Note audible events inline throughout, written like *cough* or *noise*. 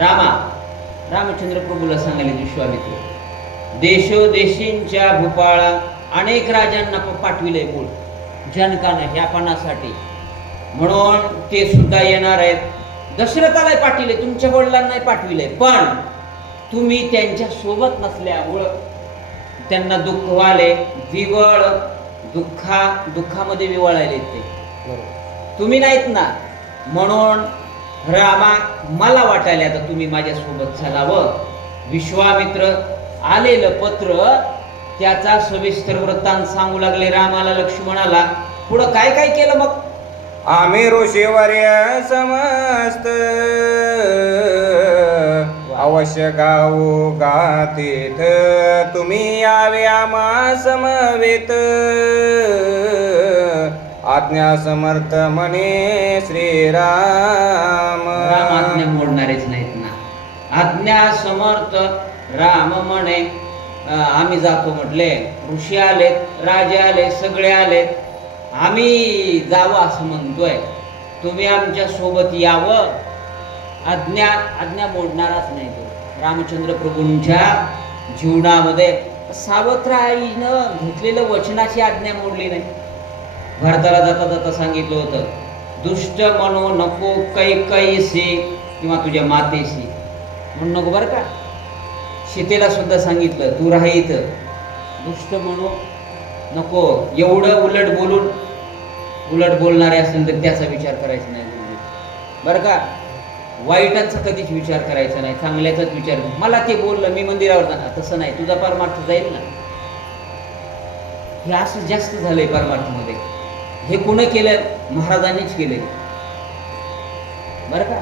रामा रामचंद्र प्रभूला सांगायले विश्वामित्र देशोदेशींच्या भूपाळा अनेक राजांना पाठविले मूळ जनकानं ह्या पणासाठी म्हणून ते सुद्धा येणार आहेत. दशरथाला पाठविले तुमच्या वडिलांनाही पाठविले पण तुम्ही त्यांच्यासोबत नसल्यामुळं त्यांना दुःख व्हाले विवळ दुःखा दुःखामध्ये विवळायले ते. तुम्ही नाहीत ना. म्हणून रामा मला वाटायला आता तुम्ही माझ्यासोबत चालावं. विश्वामित्र आलेलं पत्र त्याचा सविस्तर वृत्तांत सांगू लागले रामाला लक्ष्मणाला. पुढं काय काय केलं मग? आम्ही ऋषीवर्य समस्त अवश्य गाऊ गातीत. तुम्ही यावे आम्हा समवेत. आज्ञा समर्थ म्हणे श्रीराम। राम आज्ञा मोडणारेच नाहीत ना. आज्ञा समर्थ राम म्हणे आम्ही जातो म्हटले ऋषी आलेत राजे आले सगळे आलेत. आम्ही जावं असं म्हणतोय. तुम्ही आमच्यासोबत यावं. आज्ञा आज्ञा मोडणाराच नाही तो. रामचंद्र प्रभूंच्या जीवनामध्ये सावत्राईनं घेतलेलं वचनाची आज्ञा मोडली नाही. भारताला जाता जाता सांगितलं होतं दुष्ट म्हणू नको कै कैसे किंवा तुझ्या मातेशी. म्हणू नको बरं का? सीतेला सुद्धा सांगितलं तू राहा इथं. दुष्ट म्हणू नको एवढं उलट बोलून उलट बोलणारे असेल तर त्याचा विचार करायचा नाही म्हणजे. बरं का? वाईटाचा कधीच विचार करायचा नाही चांगल्याचाच विचार. मला ते बोललं मी मंदिरावर जाणार. तसं नाही तुझा परमार्थ जाईल ना. हे असं जास्त झालंय परमार्थमध्ये. हे कुणं केलं महाराजांनीच केलंय. बरं का?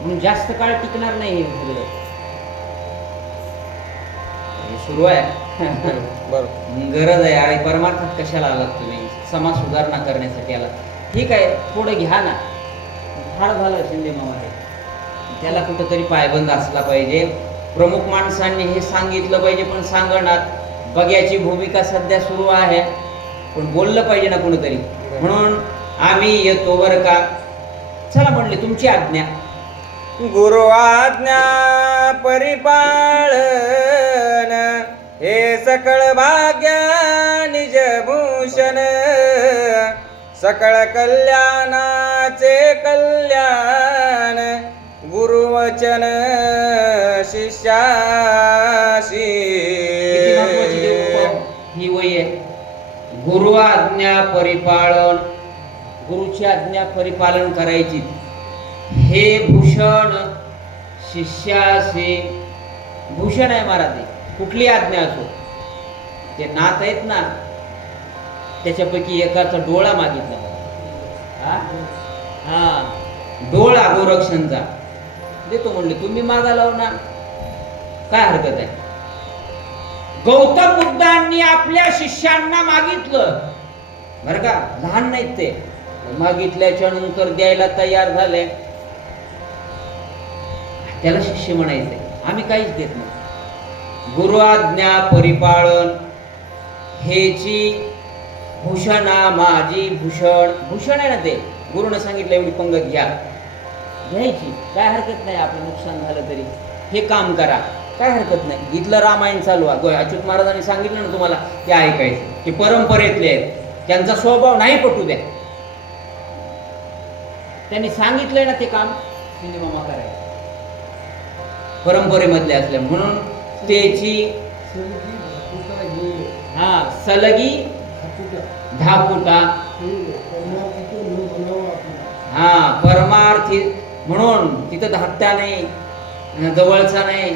म्हणून जास्त काळ टिकणार नाही हे सगळं. हे सुरू आहे. गरज आहे. अरे परमार्थात कशाला आलात तुम्ही? समाज सुधारणा करण्यासाठी आला ठीक आहे थोडं घ्या ना. फार झालं शिंदे मामा त्याला कुठंतरी पायबंद असला पाहिजे. प्रमुख माणसांनी हे सांगितलं पाहिजे पण सांगणार. बघ्याची भूमिका सध्या सुरू आहे. पण बोललं पाहिजे ना कुणीतरी. म्हणून आम्ही येतो बरं का? चला म्हणले तुमची आज्ञा. गुरु आज्ञा परिपाळन हे सकळ भाग्य निज भूषण सकळ कल्याणाचे कल्याण गुरुवचन शिष्याशी. ही वय आहे. गुरु आज्ञा परिपालन गुरुची आज्ञा परिपालन करायची. हे भूषण शिष्यासे भूषण आहे महाराज. कुठली आज्ञा असो? ते नात आहेत ना. त्याच्यापैकी एकाचा डोळा मागितला. हा? हा. डोळा गोरक्षणचा. देतो म्हणले तुम्ही मागा लाव ना काय हरकत आहे? गौतम बुद्धांनी आपल्या शिष्यांना मागितलं. बर का? लहान नाहीत ते. मागितल्याच्या नंतर द्यायला तयार झाले. त्याला शिष्य म्हणायचे आम्ही काहीच देत नाही. गुरु आज्ञा परिपालन हेची भूषणा माझी भूषण. भूषण आहे ना ते? गुरुनं सांगितलं एवढी पंगत घ्या. घ्यायची. काय हरकत नाही आपलं नुकसान झालं तरी. हे काम करा. काय हरकत नाही. इथलं रामायण चालू आहे. अच्युत महाराजांनी सांगितलं ना तुम्हाला ते ऐकायचं. ते परंपरेतले आहेत. त्यांचा स्वभाव नाही पटू द्या. त्यांनी सांगितलंय ना ते काम सिनेमा करायचं. परंपरेमधले असल्या म्हणून त्याची हा सलगी धापुटा. हा परमार्थी म्हणून तिथं धाकटा नाही जवळचा नाही.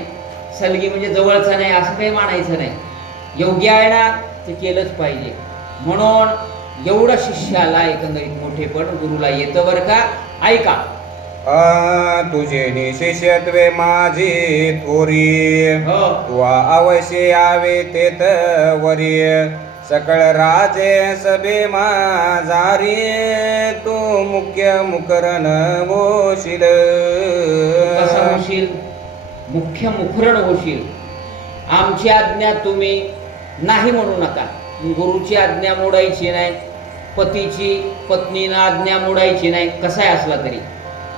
सलगी म्हणजे जवळचा नाही असं काही मानायचं नाही. योग्य आहे ना ते केलंच पाहिजे. म्हणून एवढं शिष्याला एकंदरीत मोठेपण गुरुला येतं बरं का? ऐका. तुझे निशिष्यत्वे माझी थोरी. हो. तुवा अवश्य यावे तेत वरी. सकळ राजे सभे माझारी तू मुख्य मुकरण बोशील मुख्य मुखरण होशील. आमची आज्ञा तुम्ही नाही म्हणू नका. गुरुची आज्ञा मोडायची नाही पतीची पत्नीनं आज्ञा मोडायची नाही कसाही असला तरी.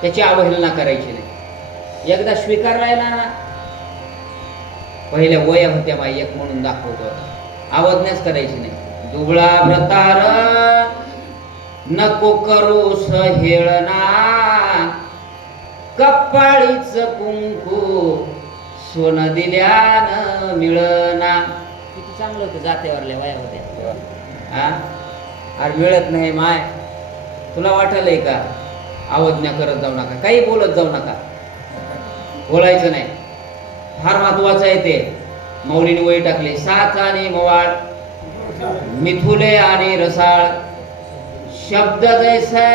त्याची अवहेलना करायची नाही. एकदा स्वीकारायला ना पहिल्या वया होत्या बाई एक म्हणून दाखवतो आता. आवाजण्याच करायची नाही. दुबळा व्रतार नको करू हेळना कपाळीच कुंकू सोन दिल्यान मिळना. किती चांगलं होतं जातेवरल्या वया होत्या. हा? अरे मिळत नाही माय. तुला वाटलंय का? आवज्ञा करत जाऊ नका. काही बोलत जाऊ नका. बोलायचं नाही. फार महत्वाचं आहे ते. मौलीने वय टाकले. साथ आणि मवाळ मिथुले आणि रसाळ. शब्द जैसे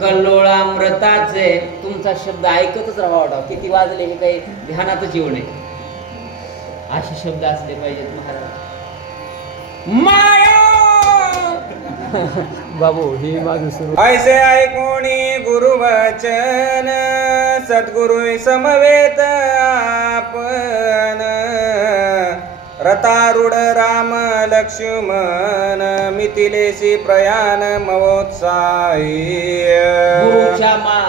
कल्लोळामृताचे तुमचा शब्द ऐकतच राहा वाटाव किती वाजले हे काही ध्यानातच येऊ नये असे शब्द असले पाहिजेत महाराज. माया! *laughs* बाबू ही माझं सुरू. ऐसे ऐकोणी गुरुवचन सद्गुरु समवेत आपण. रतारूढ राम लक्ष्मण मिथिलेशी प्रयाण महोत्साही. गुरुच्या मा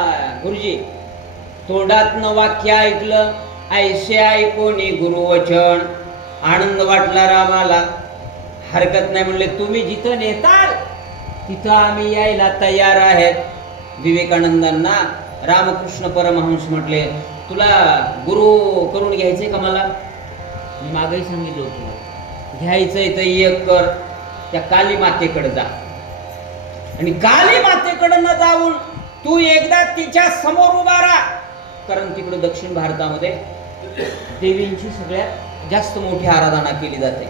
गुरुजी तोंडातनं वाक्य ऐकलं ऐसे ऐकोनी गुरुवचन? आनंद वाटला रामाला हरकत नाही म्हणले तुम्ही जिथं नेताल तिथं आम्ही यायला तयार आहेत. विवेकानंदांना रामकृष्ण परमहंस म्हटले तुला गुरु करून घ्यायचे का मला? मी मागही सांगितलं होतं घ्यायचंय तर एक कर त्या काली मातेकडे जा. आणि काली मातेकडे न जाऊन तू एकदा तिच्या समोर उभा राहा. कारण तिकडे दक्षिण भारतामध्ये देवींची सगळ्यात जास्त मोठी आराधना केली जाते.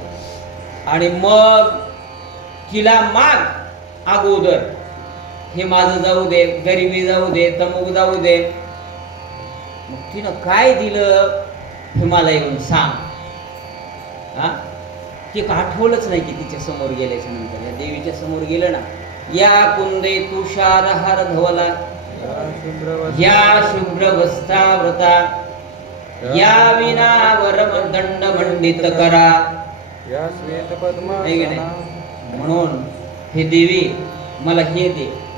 आणि मग तिला माग अगोदर हे माझं जाऊ दे गरिबी जाऊ दे तमुक जाऊ दे. मग तिनं काय दिलं हे मला येऊन सांग. हा? ते का आठवलंच नाही की तिच्या समोर गेल्याच्यानंतर या देवीच्या समोर गेलं ना. या कुंदे तुषार हार धवला. या शुभ्र वस्त्राव्रता या विना वरम दंड मंडित करा. या श्वेत? म्हणून हे देवी मला हे दे.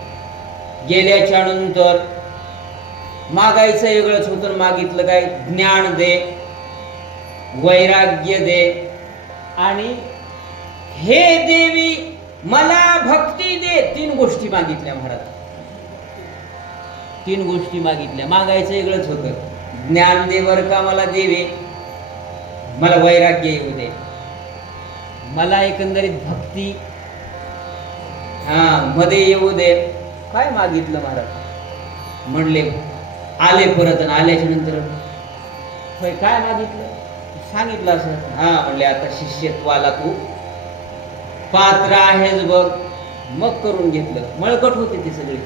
गेल्याच्यानंतर मागायचं वेगळंच होतं मागितलं काय? ज्ञान दे. वैराग्य दे. आणि हे देवी मला भक्ती दे. तीन गोष्टी मागितल्या महाराज. तीन गोष्टी मागितल्या. मागायचं वेगळंच होतं. ज्ञान दे बर का मला देवे. मला वैराग्य येऊ दे. मला एकंदरीत भक्ती हा मध्ये येऊ दे. काय मागितलं महाराज? म्हणले आले परत आणि आल्याच्यानंतर. काय मागितलं? सांगितलं असं. हा म्हणले आता शिष्यत्वाला तू पात्र आहेस बघ. मग करून घेतलं. मळकट होते ते सगळे.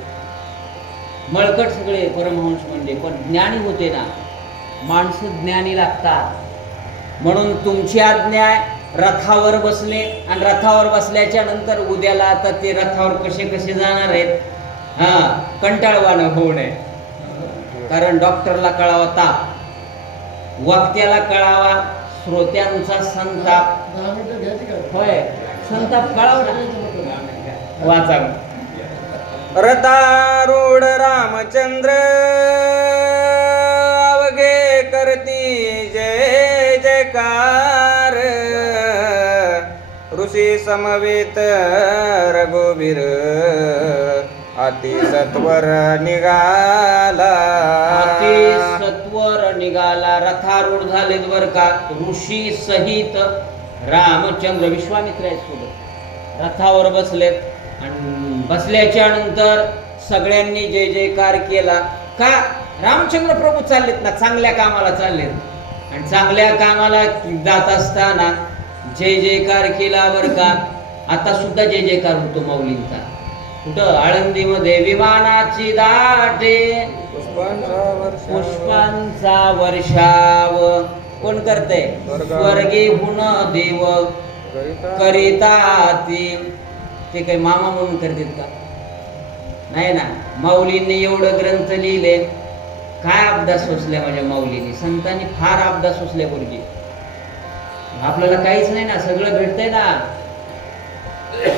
मळकट सगळे परमहंस म्हणजे पण ज्ञानी होते ना. माणसं ज्ञानी लागतात. म्हणून तुमची आज्ञा आहे रथावर बसले आणि रथावर बसल्याच्या नंतर उद्याला आता ते रथावर कसे कसे जाणार आहेत? हा कंटाळवाणं होऊ नये. कारण डॉक्टरला कळावा ताप. वक्त्याला कळावा श्रोत्यांचा संताप. होय संताप कळावा वाचा रतारूढ रामचंद्र अवघे करती जय जयकार. ऋषी समवेत रघुवीर अति सत्वर निघाला. अति सत्वर निघाला रथारूढ झालेत बर का? ऋषी सहित रामचंद्र विश्वामित्र आहेत सोबत. रथावर बसलेत. आणि बसल्याच्या नंतर सगळ्यांनी जय जयकार केला. का? रामचंद्र प्रभू चाललेत ना चांगल्या कामाला चाललेत. आणि चांगल्या कामाला जात असताना जय जयकार केला बर का? आता सुद्धा जय जयकार होतो माऊलींचा. कुठं? आळंदीमध्ये विमानाची दाटे पुष्पांचा वर्षाव. पुष्पांचा वर्षाव. कोण करते. स्वर्गी हुन देव. करिता. ती काही मामा म्हणून करतात का? नाही ना. माऊलींनी एवढं ग्रंथ लिहिले. काय अभ्यास सोसल्या माझ्या माऊलीने? संतांनी फार अभ्यास सोसल्या गुरुजी आपल्याला काहीच नाही ना. सगळं भेटतंय ना.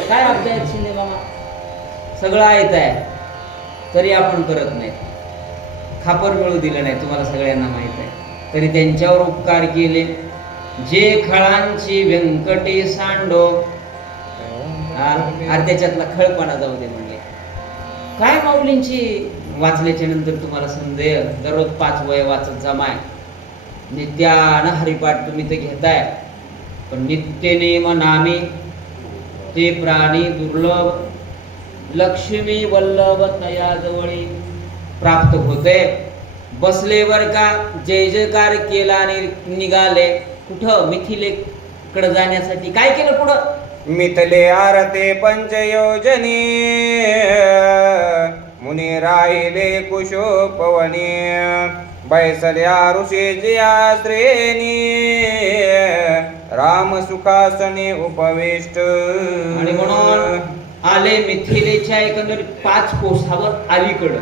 काय अभ्यास शिंदे मामा? सगळं आहेत आहे तरी आपण करत नाही. खापर मिळू दिलं नाही तुम्हाला सगळ्यांना माहीत आहे. तरी त्यांच्यावर उपकार केले. जे खळांची व्यंकटी सांडो. अरे त्याच्यातला खळपणा जाऊ दे म्हणले. काय माऊलींची वाचल्याच्या नंतर तुम्हाला संदेह? दररोज पाच वय वाचत जमाय नित्यानं हरिपाठ तुम्ही ते घेताय. पण नित्य नेम नामी. ते प्राणी दुर्लभ. लक्ष्मी वल्लभ तयाजवळी प्राप्त होते. बसलेवर का जय जयकार केला आणि निघाले? कुठं? मिथिलेकडे जाण्यासाठी काय केलं पुढं? मिथले आरते पंचयोजनी मुनी राहिले कुशोपवनी बैसल्या ऋषीजिया श्रेणी राम सुखासने उपविष्ट. आणि म्हणून आले मिथिलेच्या एकंदरीत पाच कोसावर अलीकडं.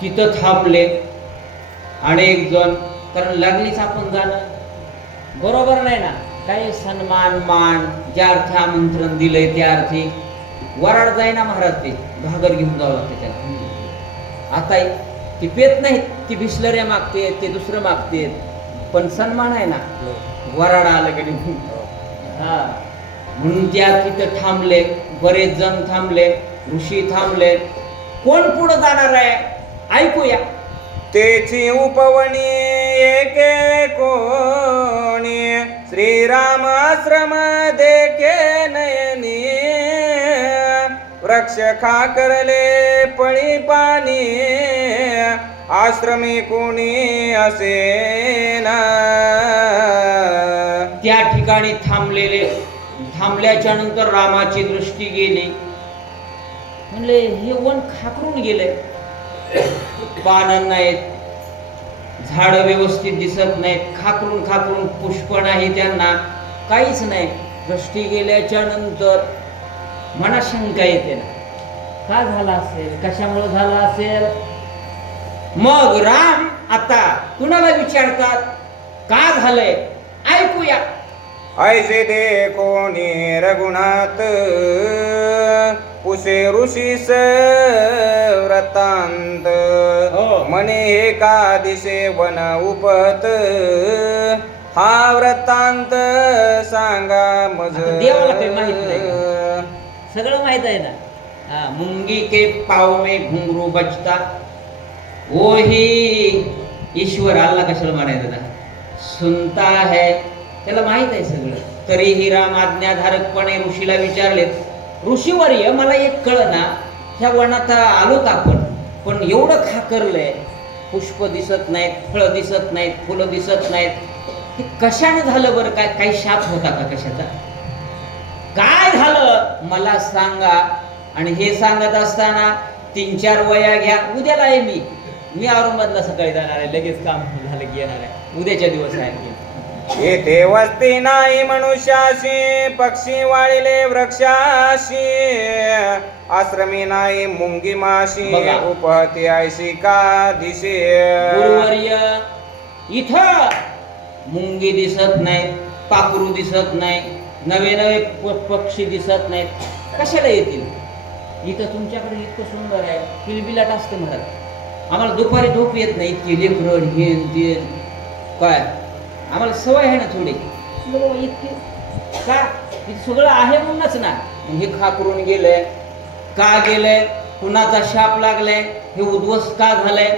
तिथं थांबले. अनेक जण कारण लागलीच आपण जाणं बरोबर नाही ना. काही सन्मान मान ज्या अर्थी आमंत्रण दिलंय त्या अर्थी वराड जाईना महाराज ते घागर घेऊन जावं लागते त्याला. आता ती पेत नाहीत ती भिसलऱ्या मागते ते दुसरं मागते. पण सन्मान आहे ना वराड आलं की नाही. हा. म्हणून त्या तिथं थांबले बरेच जण थांबले ऋषी थांबले. कोण पुढं जाणार आहे? ऐकूया. तेची उपवनी एके कोणी. श्रीराम आश्रम देखे नयनी. वृक्ष खाकरले पळी पाणी. आश्रमी कोणी असे ना त्या ठिकाणी थांबलेले थांबल्याच्या नंतर रामाची दृष्टी गेली. म्हणले हे वन खाकरून गेले पानं नाहीत झाड व्यवस्थित दिसत नाहीत खाकरून खाकरून पुष्प नाही त्यांना काहीच नाही. दृष्टी गेल्याच्यानंतर मनात शंका येते ना. का झाला असेल? कशामुळे झाला असेल? मग राम आता कुणाला विचारतात? का झालंय? ऐकूया. ऐसे कोणी रघुनाथ. पुसे ऋषीस व्रतांत। हो. मने हे का दिसे वन उपत हा व्रतांत सांगा मज आता देवाला काही माहीत नाही सगळं माहीत आहे ना? हा, मुंगी के पाव में घुंगरू बचता वो ही ईश्वर अल्ला कशाला म्हणायचं ना सुनता है त्याला माहीत आहे सगळं. तरीही राम आज्ञाधारकपणे ऋषीला विचारले ऋषीवर्य मला एक कळना ह्या वनात आलोत आपण पण एवढं खाकरलंय पुष्प दिसत नाहीत फळं दिसत नाहीत फुलं दिसत नाहीत. हे कशानं झालं बरं? काय काही शाप होता का कशाचा? काय झालं? मला सांगा. आणि हे सांगत असताना तीन चार वया घ्या. उद्याला आहे मी. मी औरंगाबादला सकाळी जाणार आहे. लगेच काम झालं की येणार आहे. उद्याच्या दिवस आहे. येथे वस्ती नाही मनुष्याशी पक्षी वाळिले वृक्षाशी आश्रमी नाही मुंगी माशी. उपहती ऐशी का दिशे? इथं मुंगी दिसत नाही पाखरू दिसत नाही नवे नवे पक्षी दिसत नाहीत. कशाला येतील? इथं तुमच्याकडे इतकं सुंदर आहे. किलबिलाट असते म्हणत आम्हाला दुपारी झोप येत नाही इतकी. लेकरं हे काय? आम्हाला सवय आहे ना थोडी. म्हणलं बाबा इतकी. का? सगळं आहे म्हणूनच ना. हे खाकरून गेलंय का गेलंय? कुणाचा शाप लागलाय? हे उद्ध्वस्त का झालंय?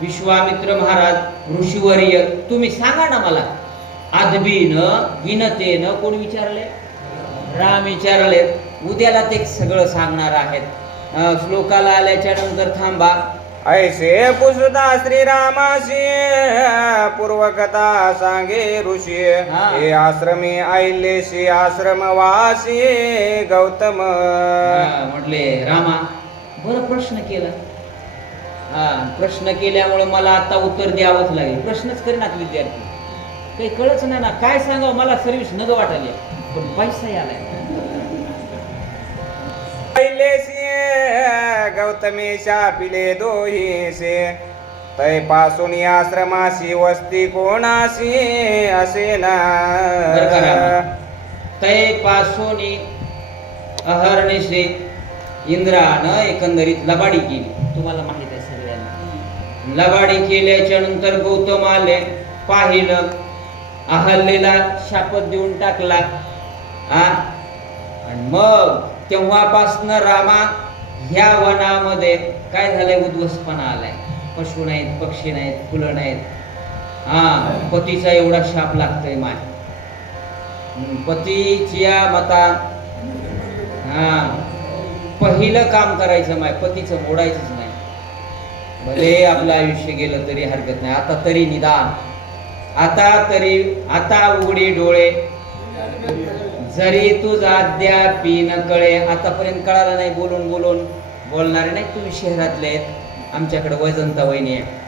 विश्वामित्र महाराज ऋषीवर्य तुम्ही सांगा ना मला. आदबीनं विनतेनं कोण विचारले राम विचारले उद्याला ते सगळं सांगणार आहेत. श्लोकाला आल्याच्यानंतर थांबा. ऐसे पुसुदा श्रीरामाशी पूर्वकथा सांगे ऋषी। हा. आश्रमी ऐलेशी आश्रमवासी गौतम। म्हटले रामा बरं प्रश्न केला. हा प्रश्न केल्यामुळे मला आता उत्तर द्यावंच लागेल. प्रश्नच करीनात विद्यार्थी. काही कळच नाही ना काय सांगावं मला सर्व्हिस नग वाटायली. पण पैसा यालाय ऐलेशी गौतमी शापिले दोहीसे. तै पासून आश्रमाशी वस्ती कोणाशी असे ना? तय पासोनी अहर्निशे इंद्रानं एकंदरीत लबाडी केली. तुम्हाला माहीत आहे सगळ्यांना? लबाडी केल्याच्यानंतर गौतम आले पाहिलं अहल्लेला शापत देऊन टाकला आ? आणि मग तेव्हापासनं रामा ह्या वनामध्ये काय झालंय? उद्ध्वस्तपणा आलाय. पशु नाहीत पक्षी नाहीत फुलं नाहीत. हा पतीचा एवढा शाप लागतोय माय. पतीच्या मता हा पहिलं काम करायचं माय पतीचं मोडायचंच नाही. भले आपलं आयुष्य गेलं तरी हरकत नाही. आता तरी निदान. आता तरी आता उघडी डोळे. जरी तुझा अद्यापी न कळे आतापर्यंत कळालं नाही बोलून बोलून बोलणारे नाही तुम्ही शहरातले आहेत. आमच्याकडे वैजंता वहिनी आहे